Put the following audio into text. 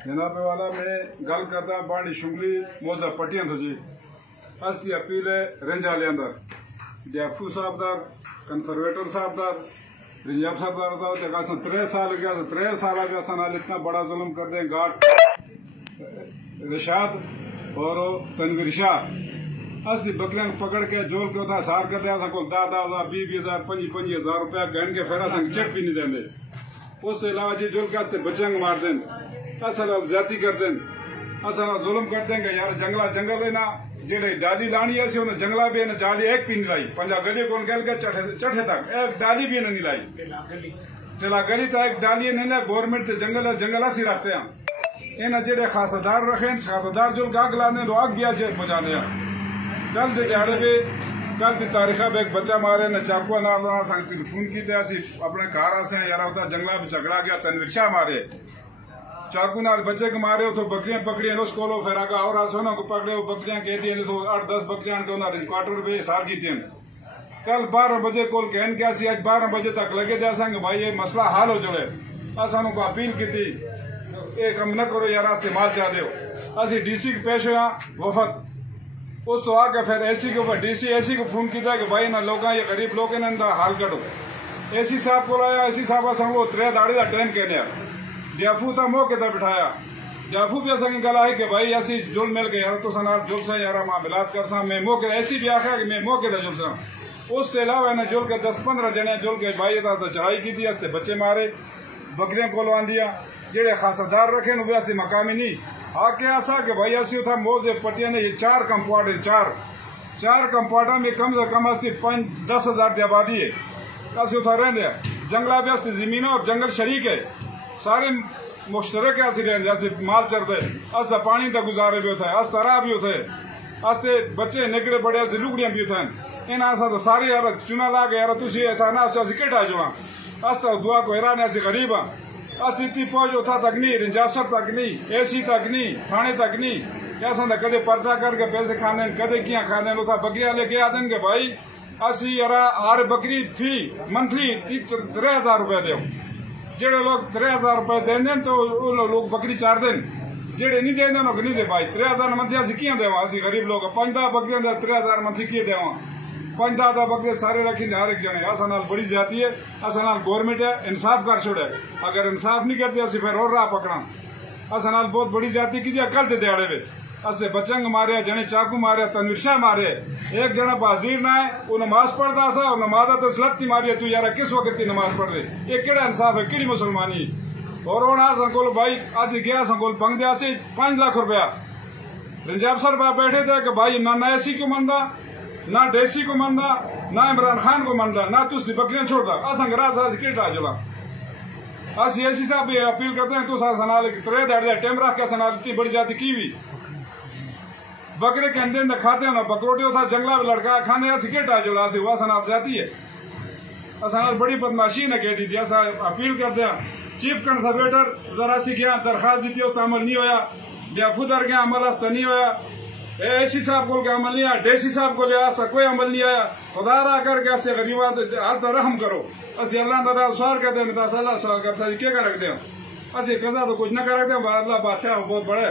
जनाब वाला मैं गल करता बाड़ी शुगली मोजा पट्टियां तो जी अस्ती अपील है रेंजा ले अंदर जयफू साहब दार कंसर्वेटर साहब दार रिजर्व सरदार साहब जगह से 3 साल गया तो 3 साल गया सनाल इतना बड़ा जुल्म कर दें गाट रिशाद और तनवीर शाह अस्ती बकरियां पकड़ के जोल के होता सार करते हैं को 10,000 20,000 25,000 रुपया गहन के फेरा संग चेक भी नहीं देंगे। उसके अलावा जी जुल के बच्चों मार दें असल ज्यादा कर दें असल जुल्म कर देंगे यार जंगला जंगल है ना जेड़े डाली लानी है उन्हें जंगला भी ना जाली एक भी नहीं लाई पंजा गली कौन कह के चढ़े तक एक डाली भी नहीं लाई टेला गली तक एक डाली नहीं ना गवर्नमेंट जंगल जंगल ऐसी रखते हैं इन जेड़े खासदार रखे खासदार जो आग लाने तो आग गया जेब बजा दिया कल से दिहाड़े पे कल की तारीखा पे एक बच्चा मारे न चाकू ना फोन की थे अपने कार से यार होता जंगला भी झगड़ा गया तनवीर शाह मारे चाकू नाल बच्चे को मारे तो बकरियां पकड़ी उसको लो फिर आगा और सोना को पकड़े बकरियां कह दी तो 8-10 बकरियां को क्वार्टर पे सार की थी कल 12 बजे को कहन क्या सी आज 12 बजे तक लगे दे संग भाई ये मसला हाल हो जुड़े असानों को अपील की थी एक कम न करो यार रास्ते माल चाह दो असि डीसी के पेश हुआ वफद उस तो आके फिर एसी के ऊपर डीसी एसी को फोन किया कि भाई ना लोग ये गरीब लोग हाल करो एसी साहब को लाया एसी साहब असं वो 3 दाड़ी का ट्रेन कहने जयफू था मौके पर बिठाया जयफू भी असं गल आई कि भाई ऐसी जुल मिल के यार तो सनाल जुल से यार मां मिलाद कर सा मैं मौके ऐसी भी आखिया कि मैं मौके जुल सा उसके अलावा इन्हें जुल के 10-15 जने जुल के भाई तो चढ़ाई की थी असते बच्चे मारे बकरियां कोलवा दिया जेड़े खासदार रखे वैसे मकामी नहीं आके ऐसा कि भाई ऐसी था मोजे पट्टिया ने 4 कंपाउंड 4 कंपाउंडा में कम से कम अस्ती 5-10,000 की आबादी है असि उठा रहे जंगला भी अस्ती जमीन और जंगल शरीक है सारे मुश्तरक ऐसे रहते माल चरते अस पानी तक गुजारे भी होता है अस तरा भी होते अस्ते बच्चे निकले बड़े अस लुगड़ियां भी होते इन आसा तो सारे यार चुना ला के यार तुझे था ना अस किटा जुआ अस तो दुआ को हैरान ऐसे गरीब अस इतनी पहुंच उठा तक नहीं रिंजाफसर तक नहीं एसी तक नहीं थाने तक नहीं ऐसा ना कदे पर्चा करके पैसे खाने कदे किया खाने उठा बकरियां लेके आते कि भाई असी यार हर बकरी थी मंथली 3,000 रुपये दो जेड़े लोग 3,000 रुपये देंगे तो लोग बकरी चार दिन जेड़े नहीं देंगे उन्होंने नहीं दे भाई 3,000 मंथली असं किया देवा असं गरीब लोग 5-10 बकरियां 3,000 मंथली किए देवा 5-10 बकरे सारे रखी हर एक जने असा बड़ी जाती है असा गवर्नमेंट है इंसाफ कर छोड़े अगर इंसाफ नहीं करते असं फिर और राह पकड़ा असा बहुत बड़ी जाती की कल दे दिहाड़े वे असले बचंग मारे जने चाकू मारे तनवीर शाह मारे एक जना बाजीर ना है वो नमाज पढ़ता सा और नमाज तो सलती मारी तू यार किस वक्त की नमाज पढ़ रहे ये केड़ा इंसाफ है केड़ी मुसलमानी और संकोल भाई आज गया संकोल पंग दिया 5 लाख रुपया रिंजाब सर बैठे थे कि भाई ना एसी को मंदा ना डेसी को मंदा ना इमरान खान को मंदा ना तुझी बकरियां छोड़ता असंग राज केटा जुला अस एसी साहब भी अपील करते हैं तू सनाल 3 दाड़ी टेम रख के सनाल इतनी बड़ी जाती की भी बकरे के अंदर खाते हैं ना बकरोटे होता जंगला में लड़का खाने सिकेट आ जो वह सनाब जाती है असा बड़ी बदमाशी ने कह दी थी ऐसा अपील करते हैं चीफ कंजर्वेटर जरा सी गया दरखास्त दी थी उस अमल नहीं होया जयफूदर गया अमल अस्त नहीं होया एसी साहब को अमल नहीं आया डेसी साहब को लिया कोई अमल नहीं आया खुदा रा करके ऐसे गरीबा हाल तो रहम करो अस अल्लाह तला सवार करते हैं क्या कर रखते हैं असि कजा तो कुछ न कर रखते हैं अल्लाह बादशाह बहुत बड़े